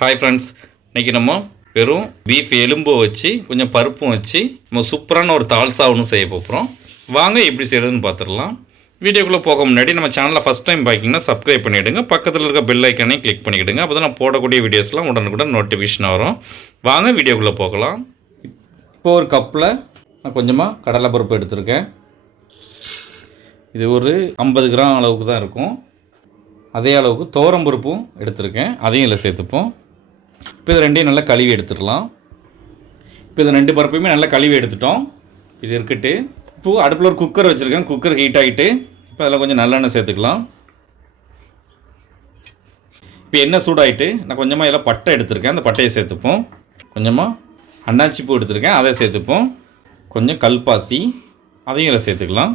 Hi friends இன்றைக்கி நம்ம வெறும் பீஃப் எலும்பு வச்சு கொஞ்சம் பருப்பும் வச்சு நம்ம சூப்பரான ஒரு தால்சா ஒன்று செய்ய போகிறோம் வாங்க எப்படி செய்கிறதுன்னு பார்த்துடலாம் வீடியோக்குள்ளே போக முன்னாடி நம்ம சேனலில் ஃபஸ்ட் டைம் பார்க்கிங்கன்னா சப்ஸ்கிரைப் பண்ணிவிடுங்க பக்கத்தில் இருக்க பெல் ஐக்கானையும் கிளிக் பண்ணிக்கிடுங்க அப்போ தான் நான் போடக்கூடிய வீடியோஸ்லாம் உடனுக்குடன் நோட்டிஃபிகேஷன் வரும். வாங்க வீடியோக்குள்ளே போகலாம். இப்போ ஒரு கப்பில் நான் கொஞ்சமாக கடலை பருப்பு எடுத்திருக்கேன். இது ஒரு ஐம்பது கிராம் அளவுக்கு தான் இருக்கும். அதே அளவுக்கு துவரம் பருப்பும் எடுத்திருக்கேன். அதையும் இதில் சேர்த்துப்போம். இப்போ இது ரெண்டையும் நல்லா கழுவி எடுத்துடலாம். இப்போ இது ரெண்டு பருப்பையுமே நல்லா கழுவி எடுத்துட்டோம். இது இருக்கட்டு. இப்போது அடுப்பில் ஒரு குக்கர் வச்சுருக்கேன். குக்கர் ஹீட் ஆகிட்டு இப்போ அதில் கொஞ்சம் நல்லெண்ணெய் சேர்த்துக்கலாம். இப்போ எண்ணெய் சூடாயிட்டு நான் கொஞ்சமாக இதில் பட்டை எடுத்திருக்கேன். அந்த பட்டையை சேர்த்துப்போம். கொஞ்சமாக அன்னாச்சி பூ எடுத்திருக்கேன். அதை சேர்த்துப்போம். கொஞ்சம் கல்பாசி அதையும் இதில் சேர்த்துக்கலாம்.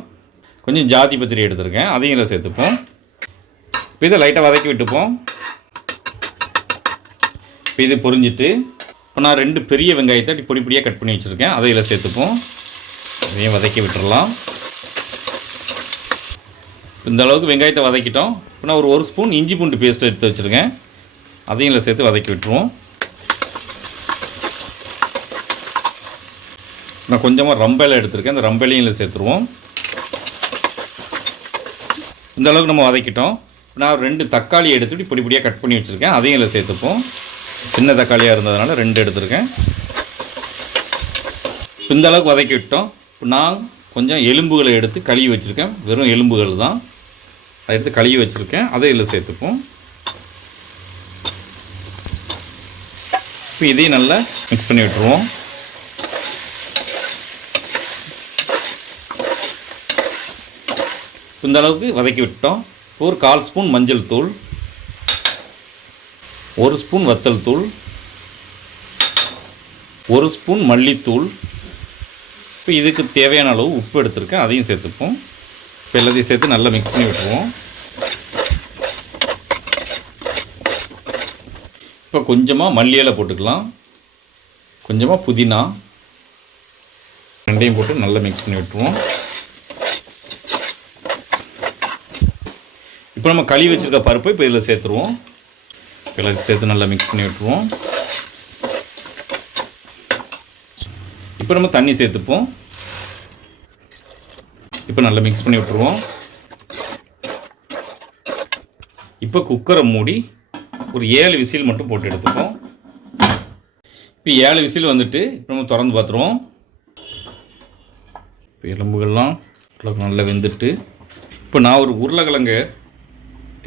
கொஞ்சம் ஜாதி பத்திரி எடுத்திருக்கேன். அதையும் இதில் சேர்த்துப்போம். இப்போ இதை லைட்டாக வதக்கி விட்டுப்போம். இப்போ இது பொரிஞ்சிட்டு இப்போ நான் ரெண்டு பெரிய வெங்காயத்தை இப்படி பொடி பொடியாக கட் பண்ணி வச்சுருக்கேன். அதை இதில் சேர்த்துப்போம். இதையும் வதக்கி விட்டுறலாம். இந்த அளவுக்கு வெங்காயத்தை வதக்கிட்டோம். இப்போ நான் ஒரு ஒரு ஸ்பூன் இஞ்சி பூண்டு பேஸ்ட் எடுத்து வச்சுருக்கேன். அதையும் இதில் சேர்த்து வதக்கி விட்டுருவோம். நான் கொஞ்சமாக ரம்பையில் எடுத்திருக்கேன். அந்த ரம்பையிலையும் இதில் சேர்த்துருவோம். இந்த அளவுக்கு நம்ம வதக்கிட்டோம். நான் ஒரு ரெண்டு தக்காளி எடுத்துட்டு பொடி பொடியாக கட் பண்ணி வச்சுருக்கேன். அதையும் இதில் சேர்த்துப்போம். சின்ன தக்காளியாக இருந்ததுனால ரெண்டு எடுத்திருக்கேன். இந்த அளவுக்கு வதக்கி விட்டோம். இப்போ நான் கொஞ்சம் எலும்புகளை எடுத்து கழுவி வச்சுருக்கேன். வெறும் எலும்புகள் தான். அதை எடுத்து கழுவி வச்சுருக்கேன். அதை இதில் சேர்த்துப்போம். இப்போ இதையும் நல்லா மிக்ஸ் பண்ணி விட்டுருவோம். இந்த அளவுக்கு வதக்கி விட்டோம். ஒரு கால் ஸ்பூன் மஞ்சள் தூள். ஒரு ஸ்பூன் வத்தல் தூள் ஒரு ஸ்பூன் மல்லித்தூள். இப்போ இதுக்கு தேவையான அளவு உப்பு எடுத்திருக்கேன் அதையும் சேர்த்துப்போம். இப்போ எல்லாத்தையும் சேர்த்து நல்லா மிக்ஸ் பண்ணி விட்டுருவோம். இப்போ கொஞ்சமாக மல்லி இலை போட்டுக்கலாம். கொஞ்சமாக புதினா. ரெண்டையும் போட்டு நல்லா மிக்ஸ் பண்ணி விட்டுருவோம். இப்போ நம்ம கழுவி வச்சுருக்க பருப்பு இப்போ இதில் சேர்த்துருவோம். எல்லாத்தையும் சேர்த்து நல்லா மிக்ஸ் பண்ணி விட்டுருவோம். இப்போ நம்ம தண்ணி சேர்த்துப்போம். இப்போ நல்லா மிக்ஸ் பண்ணி விட்டுருவோம். இப்போ குக்கரை மூடி ஒரு ஏழு விசில் மட்டும் போட்டு எடுத்துப்போம். இப்போ ஏழு விசில் வந்துட்டு இப்போ நம்ம திறந்து பார்த்துருவோம். இப்போ எலும்புகள்லாம் நல்லா வெந்துட்டு இப்போ நான் ஒரு உருளைக்கிழங்கு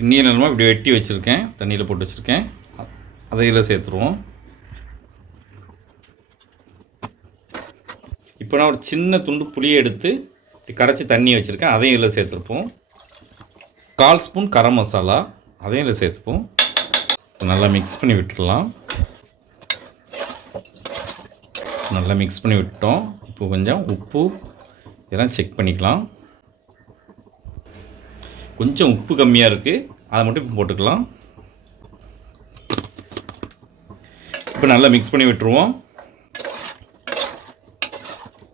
நீல நிலமாக இப்படி வெட்டி வச்சுருக்கேன். தண்ணியில் போட்டு வச்சுருக்கேன். அதை இதில் சேர்த்துருவோம். இப்போ நான் ஒரு சின்ன துண்டு புளியை எடுத்து கரைச்சி தண்ணி வச்சுருக்கேன். அதையும் இதில் சேர்த்துருப்போம். கால் ஸ்பூன் கரம் மசாலா. அதையும் இதில் சேர்த்துப்போம். நல்லா மிக்ஸ் பண்ணி விட்டுடலாம். நல்லா மிக்ஸ் பண்ணி விட்டோம் இப்போ கொஞ்சம் உப்பு இதெல்லாம் செக் பண்ணிக்கலாம். கொஞ்சம் உப்பு கம்மியாக இருக்குது அதை மட்டும் இப்போ போட்டுக்கலாம். இப்போ நல்லா மிக்ஸ் பண்ணி விட்டுருவோம்.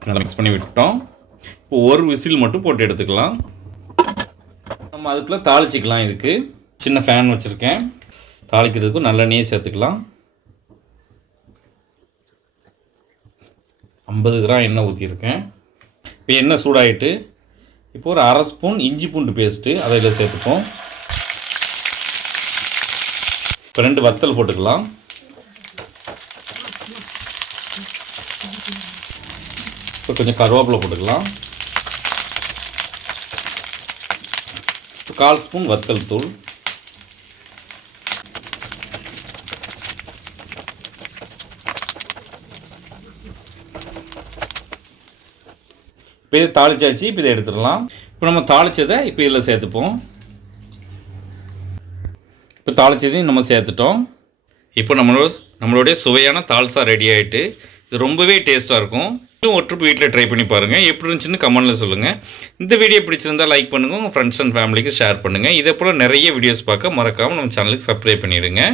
நல்லா மிக்ஸ் பண்ணி விட்டோம். இப்போ ஒரு விசில் மட்டும் போட்டு எடுத்துக்கலாம். நம்ம அதுக்குள்ளே தாளிச்சிக்கலாம் இதுக்கு. சின்ன ஃபேன் வச்சுருக்கேன். தாளிக்கிறதுக்கும் நல்லெண்ணெயே சேர்த்துக்கலாம். ஐம்பது கிராம் எண்ணெய் ஊற்றியிருக்கேன் இப்போ எண்ணெய் சூடாகிட்டு இப்போ ஒரு அரை ஸ்பூன் இஞ்சி பூண்டு பேஸ்ட்டு அதை இதில் சேர்த்துப்போம். இப்போ ரெண்டு வத்தல் போட்டுக்கலாம். இப்போ கொஞ்சம் கருவேப்பிலை போட்டுக்கலாம். இப்போ கால் ஸ்பூன் வத்தல் தூள். இப்போ இதை தாளிச்சாச்சு இப்போ இதை எடுத்துடலாம். இப்போ நம்ம தாளித்ததை இப்போ இதில் சேர்த்துப்போம். இப்போ தாளித்ததையும் நம்ம சேர்த்துட்டோம். இப்போ நம்மளோட நம்மளுடைய சுவையான தால்சா ரெடி ஆகிட்டு இது ரொம்பவே டேஸ்ட்டாக இருக்கும். இன்னும் ஒற்றுப்பு வீட்டில் ட்ரை பண்ணி பாருங்கள் எப்படி இருந்துச்சுன்னு கமெண்ட்டில் சொல்லுங்கள் இந்த வீடியோ பிடிச்சிருந்தால் லைக் பண்ணுங்கள் உங்கள் ஃப்ரெண்ட்ஸ் அண்ட் ஃபேமிலிக்கு ஷேர் பண்ணுங்கள் இதே போல் நிறைய வீடியோஸ் பார்க்க மறக்காமல் நம்ம சேனலுக்கு சப்ஸ்கிரைப் பண்ணிவிடுங்க